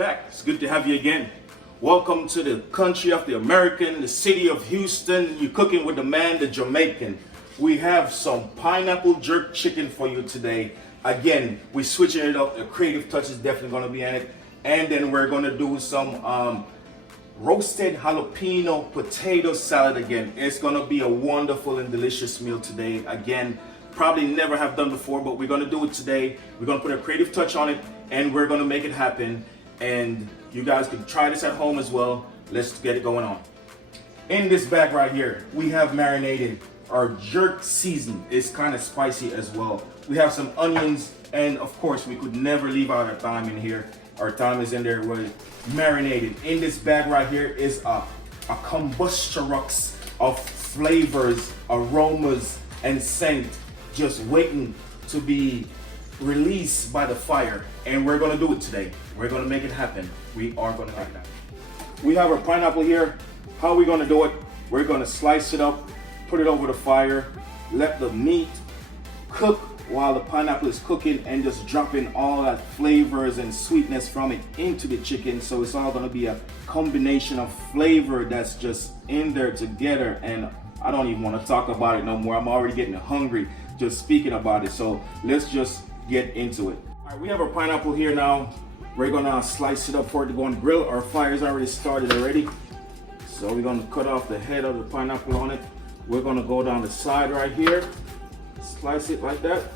back. It's good to have you again. Welcome to the country of the American, the city of Houston. You're cooking with the man, the Jamaican. We have some pineapple jerk chicken for you today. Again, we're switching it up. The creative touch is definitely going to be in it. And then we're going to do some roasted jalapeno potato salad again. It's going to be a wonderful and delicious meal today. Again, probably never have done before, but we're going to do it today. We're going to put a creative touch on it, and we're going to make it happen. And you guys can try this at home as well. Let's get it going on. In this bag right here, we have marinated our jerk season. It's kind of spicy as well. We have some onions, and of course, we could never leave out our thyme in here. Our thyme is in there with marinated. In this bag right here is a combustion of flavors, aromas, and scent just waiting to be released by the fire. And we're gonna do it today. We're gonna make it happen. We are gonna make it happen. We have our pineapple here. How are we gonna do it? We're gonna slice it up, put it over the fire, let the meat cook while the pineapple is cooking, and just drop in all that flavors and sweetness from it into the chicken. So it's all gonna be a combination of flavor that's just in there together. And I don't even want to talk about it no more. I'm already getting hungry just speaking about it. So let's just get into it. All right, we have our pineapple here now. We're gonna slice it up for it to go on the grill. Our fire's already started already. So we're gonna cut off the head of the pineapple on it. We're gonna go down the side right here. Slice it like that.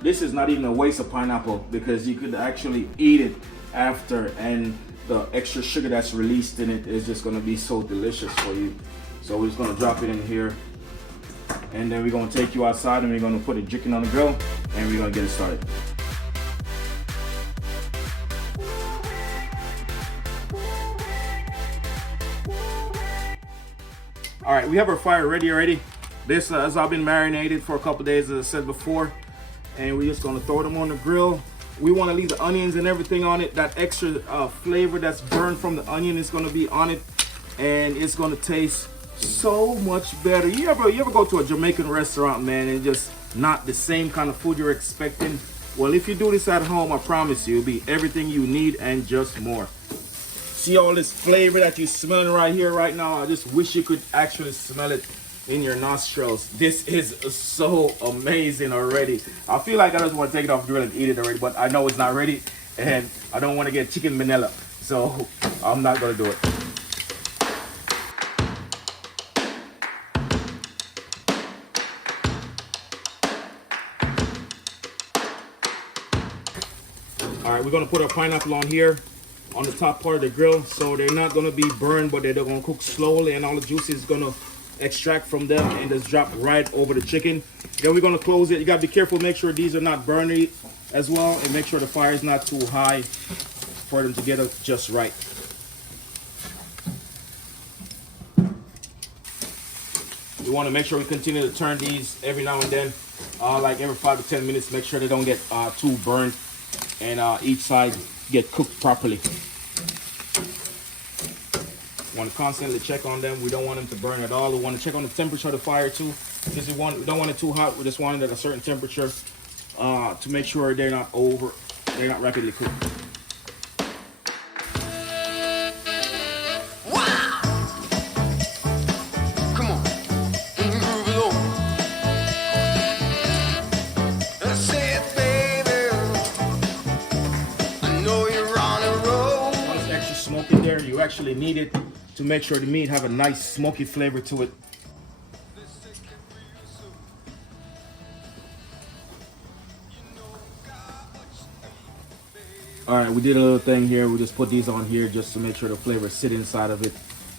This is not even a waste of pineapple because you could actually eat it after, and the extra sugar that's released in it is just gonna be so delicious for you. So we're just gonna drop it in here, and then we're gonna take you outside and we're gonna put the chicken on the grill and we're gonna get it started. All right, we have our fire ready already. This has all been marinated for a couple days, as I said before, and we're just gonna throw them on the grill. We want to leave the onions and everything on it. That extra flavor that's burned from the onion is going to be on it, and it's going to taste so much better. You ever go to a Jamaican restaurant, man, and just not the same kind of food you're expecting? Well, if you do this at home, I promise you, it'll be everything you need and just more. See all this flavor that you're smelling right here, right now? I just wish you could actually smell it in your nostrils. This is so amazing already. I feel like I just want to take it off the grill and eat it already, but I know it's not ready, and I don't want to get chicken vanilla, so I'm not going to do it. All right, we're going to put our pineapple on here on the top part of the grill, so they're not going to be burned, but they're going to cook slowly, and all the juice is going to extract from them and just drop right over the chicken. Then we're going to close it. You got to be careful, make sure these are not burny as well, and make sure the fire is not too high for them to get just right. We want to make sure we continue to turn these every now and then, like every 5 to 10 minutes. Make sure they don't get too burnt, and each side get cooked properly. Want to constantly check on them. We don't want them to burn at all. We want to check on the temperature of the fire too, because we don't want it too hot. We just want it at a certain temperature to make sure they're not rapidly cooked. Wow! Come on, move it on. I said, baby, I know you're on a roll. All this extra smoke in there, you actually need it to make sure the meat have a nice smoky flavor to it. All right, we did a little thing here. We just put these on here just to make sure the flavor sit inside of it,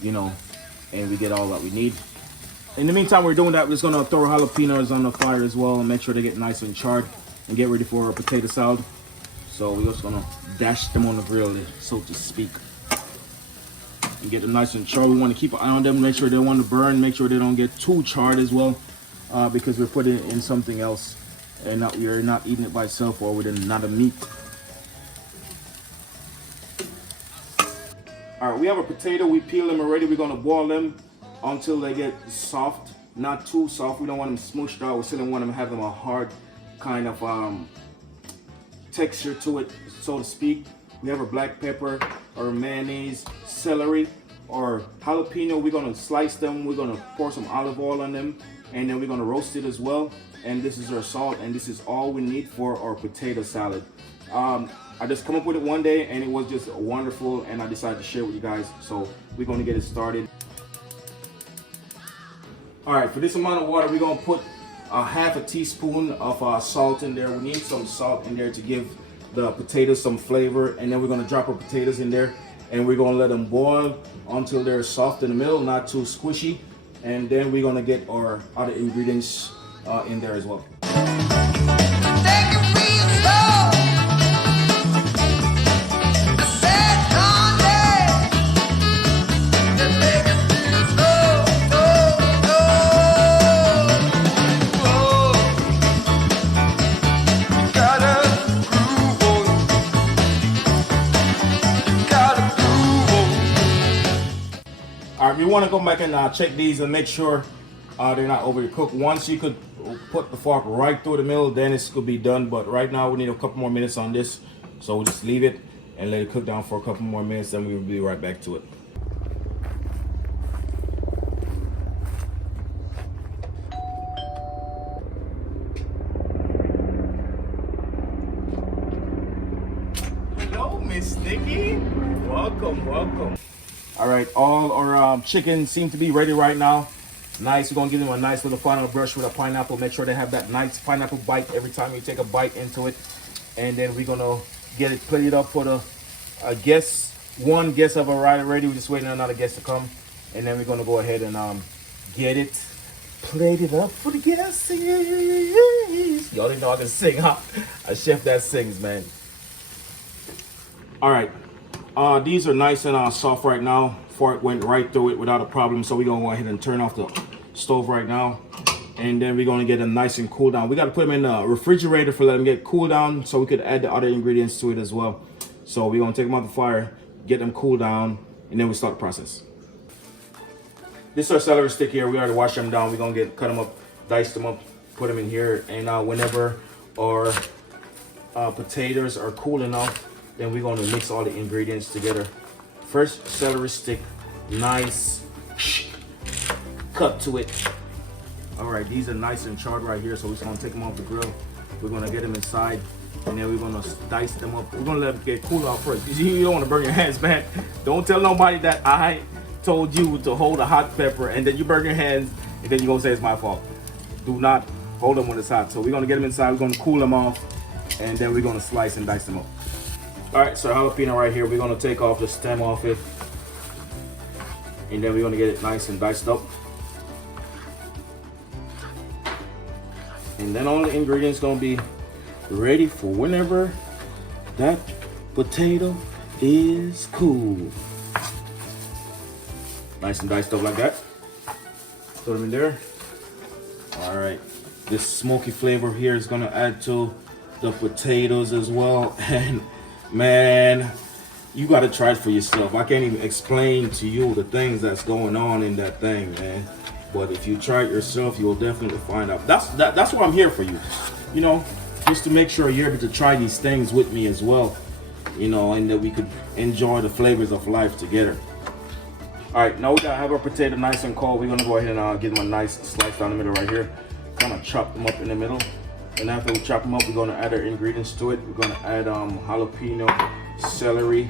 you know, and we get all that we need. In the meantime, we're doing that. We're just gonna throw our jalapenos on the fire as well and make sure they get nice and charred and get ready for our potato salad. So we're just gonna dash them on the grill, so to speak, and get them nice and charred. We want to keep an eye on them, make sure they don't want to burn, make sure they don't get too charred as well, because we're putting it in something else, and we're not eating it by itself or with not a meat. All right, we have a potato. We peel them already. We're gonna boil them until they get soft, not too soft. We don't want them smushed out. We still don't want them to have them a hard kind of texture to it, so to speak. We have our black pepper, our mayonnaise, celery, or jalapeno. We're gonna slice them. We're gonna pour some olive oil on them, and then we're gonna roast it as well. And this is our salt, and this is all we need for our potato salad. I just come up with it one day, and it was just wonderful, and I decided to share with you guys. So we're gonna get it started. All right, for this amount of water, we're gonna put a half a teaspoon of salt in there. We need some salt in there to give the potatoes some flavor, and then we're gonna drop our potatoes in there, and we're gonna let them boil until they're soft in the middle, not too squishy, and then we're gonna get our other ingredients in there as well. Take it real slow. I said Sunday. Just take it real slow, slow. Got a groove on. Got a groove on. All right, we want to go back and check these and make sure they're not overcooked. Once you could put the fork right through the middle, then it could be done. But right now we need a couple more minutes on this, so we'll just leave it and let it cook down for a couple more minutes, then we'll be right back to it. Hello, Miss Nikki. Welcome, welcome. All right, all our chicken seem to be ready right now. Nice. We're gonna give them a nice little final brush with a pineapple. Make sure they have that nice pineapple bite every time you take a bite into it. And then we're gonna get it plated up for the one guest have arrived already. We're just waiting on another guest to come, and then we're gonna go ahead and get it plated up for the guests. Y'all didn't know I can sing, huh? A chef that sings, man. All right, these are nice and soft right now. Fork went right through it without a problem, so we're gonna go ahead and turn off the stove right now, and then we're gonna get them nice and cool down. We got to put them in the refrigerator for let them get cool down, so we could add the other ingredients to it as well. So we're gonna take them out the fire, get them cool down, and then we start the process. This is our celery stick here. We already washed them down. We're gonna cut them up, dice them up, put them in here, and whenever our potatoes are cool enough, then we're gonna mix all the ingredients together. First, celery stick, nice cut to it. All right, these are nice and charred right here, so we're just gonna take them off the grill. We're gonna get them inside, and then we're gonna dice them up. We're gonna let them get cool off first. You don't wanna burn your hands, man. Don't tell nobody that I told you to hold a hot pepper, and then you burn your hands, and then you're gonna say it's my fault. Do not hold them when it's hot. So we're gonna get them inside, we're gonna cool them off, and then we're gonna slice and dice them up. All right, so jalapeno right here, we're gonna take off the stem off it, and then we're gonna get it nice and diced up. And then all the ingredients gonna be ready for whenever that potato is cool. Nice and diced up like that. Put them in there. All right, this smoky flavor here is gonna add to the potatoes as well, and man, you gotta try it for yourself. I can't even explain to you the things that's going on in that thing, man. But if you try it yourself, you'll definitely find out. That's why I'm here for you. You know, just to make sure you're able to try these things with me as well. You know, and that we could enjoy the flavors of life together. All right, now we gotta have our potato nice and cold. We're gonna go ahead and give them a nice slice down the middle right here. Kind of chop them up in the middle. And after we chop them up, we're gonna add our ingredients to it. We're gonna add jalapeno, celery,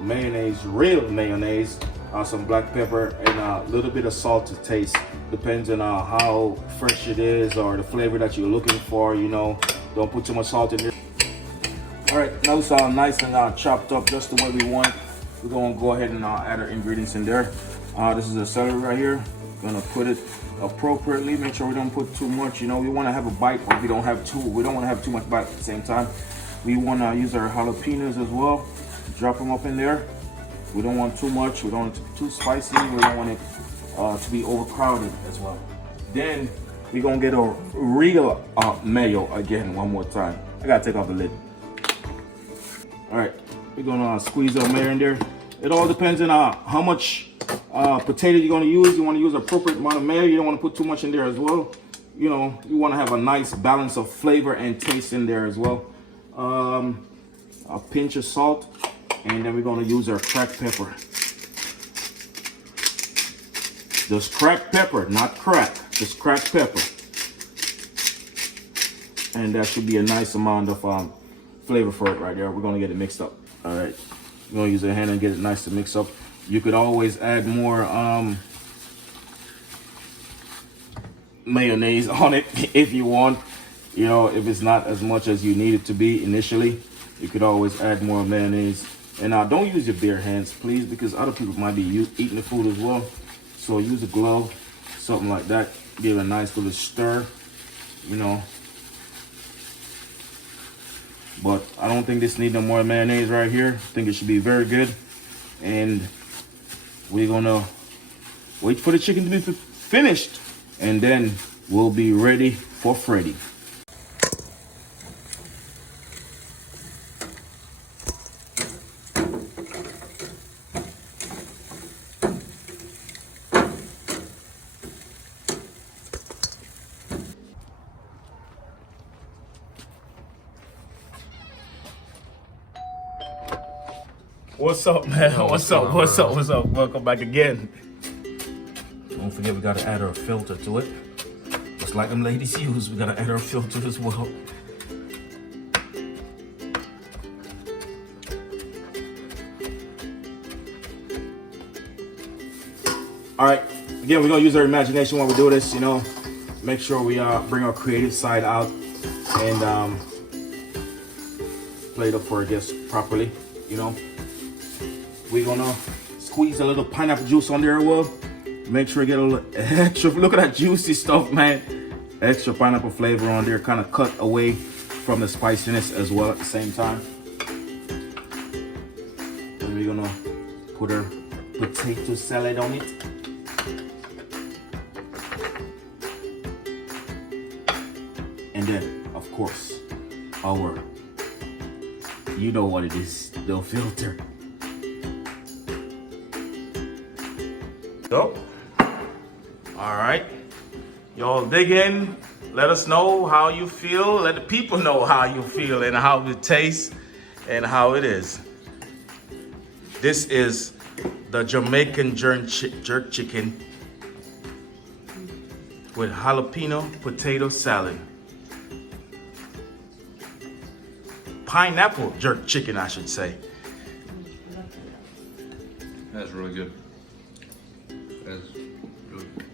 mayonnaise, real mayonnaise, some black pepper, and a little bit of salt to taste. Depends on how fresh it is or the flavor that you're looking for. You know, don't put too much salt in there. All right, now it's all nice and chopped up just the way we want. We're gonna go ahead and add our ingredients in there. This is the celery right here. Gonna put it appropriately. Make sure we don't put too much. You know, we want to have a bite, but we don't have too. We don't want to have too much bite at the same time. We want to use our jalapenos as well. Drop them up in there. We don't want too much. We don't want it to be too spicy. We don't want it to be overcrowded as well. Then we're gonna get a real mayo again one more time. I gotta take off the lid. All right, we're gonna squeeze our mayo in there. It all depends on how much potato you're gonna use. You want to use an appropriate amount of mayo. You don't want to put too much in there as well. you know, you want to have a nice balance of flavor and taste in there as well. A pinch of salt, and then we're going to use our cracked pepper. Just cracked pepper, not crack, just cracked pepper. And that should be a nice amount of flavor for it right there. We're going to get it mixed up. All right, we're going to use a hand and get it nice to mix up. You could always add more mayonnaise on it if you want. You know, if it's not as much as you need it to be initially, you could always add more mayonnaise. And don't use your bare hands, please, because other people might be eating the food as well. So use a glove, something like that. Give it a nice little stir, you know. But I don't think this needs no more mayonnaise right here. I think it should be very good. And we're gonna wait for the chicken to be finished, and then we'll be ready for Freddy. What's up, man? What's up? Welcome back again. Don't forget, we gotta add our filter to it. Just like them ladies use, we gotta add our filter as well. All right, again, we're gonna use our imagination when we do this, you know. Make sure we bring our creative side out and play it up for our guests properly, you know. We're gonna squeeze a little pineapple juice on there as well. Make sure you get a little extra. Look at that juicy stuff, man. Extra pineapple flavor on there, kind of cut away from the spiciness as well at the same time. And we're gonna put our potato salad on it. And then, of course, our, you know what it is, the filter. So, all right, y'all dig in. Let us know how you feel. Let the people know how you feel and how it tastes and how it is. This is the Jamaican jerk chicken with jalapeno potato salad. Pineapple jerk chicken, I should say. That's really good. That's really good.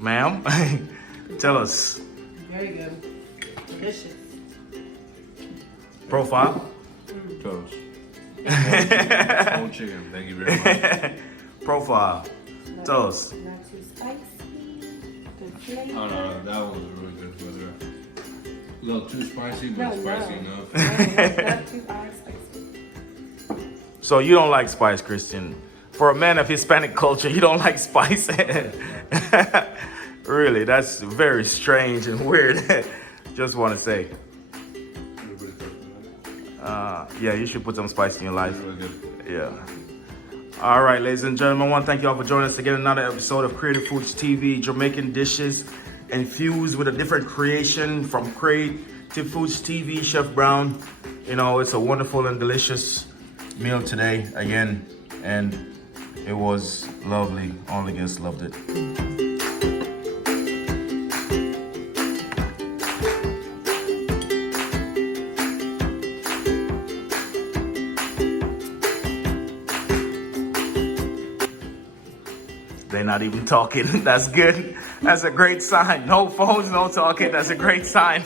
Ma'am, tell us. Very good. Delicious. Profile. Toast. Whole chicken. Thank you very much. Profile. Tell us. Not too spicy. Good flavor. Oh no, that one was really good. A little too spicy, but No, spicy no. enough. Not too spicy. So you don't like spice, Christian? For a man of Hispanic culture, you don't like spice? Really, that's very strange and weird. Just want to say. Yeah, you should put some spice in your life. Really good. Yeah. All right, ladies and gentlemen, I want to thank you all for joining us again. Another episode of Creative Foods TV, Jamaican dishes infused with a different creation from Creative Foods TV, Chef Brown. You know, it's a wonderful and delicious meal today again, and it was lovely. All the guests loved it. They're not even talking. That's good. That's a great sign. No phones, no talking. That's a great sign.